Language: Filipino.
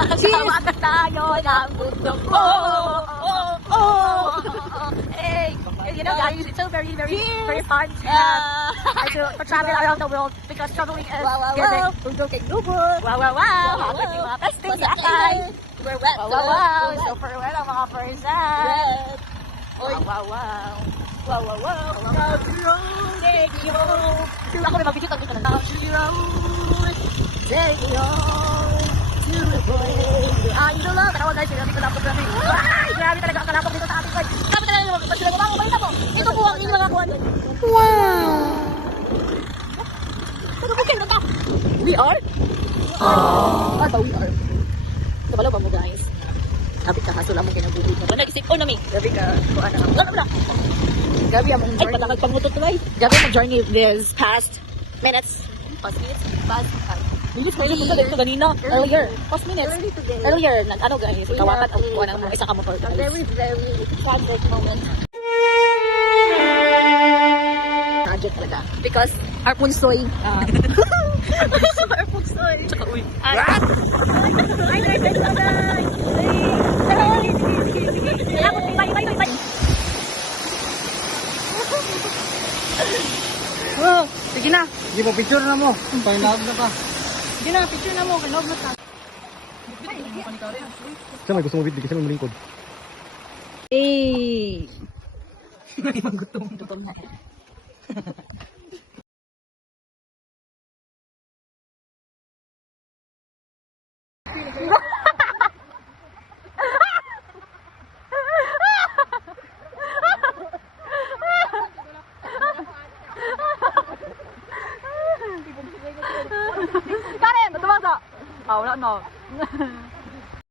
Tawagan tayo ng bundok. Hey, you know guys, it's so very fun to travel around the world because traveling is giving. Bundok kay Lubor. Wow. Happy mga testing yakay. We're wet. Wow. Super well ang mga person. Wet. Wow. Take you. Sure ako may mabidyo tag dito na. Take you to the place. Ay, ito lang. Tanawa guys, grabe kalapog. Ay, grabe talaga ang kalapog dito sa ating guys. Grabe talaga yung pag sila mga balita mo. Ito po ang inyong mga kuwan. Wow. Nagpupukil na ka. We are? We are. Ito pala ba mo guys? Kapit ka haso lamang kinabuhi mo. Nag-isip ko na mi. Grabe ka. Kuhaan na. Wala. Grabe ang Ay, patakag pangutot na Grabe ang journey this past minutes. Past minutes? Minutes dito kanina. Earlier. Past minutes. Earlier. Ano guys? Kawakan ang kuha ng isa ka mo for guys. very tragic moment. Tragic talaga. Because our punsoy. Our pugsoy. Tsaka uy. Ay, Bye. Oh, sige na. Sige pa, picture na mo. Pahinahog na pa. Sige na, picture na mo. Kanog na ta. Siya may gusto mo video kasi may malingkod. Eh. Gutom na. Karen, tumasa. Wala na.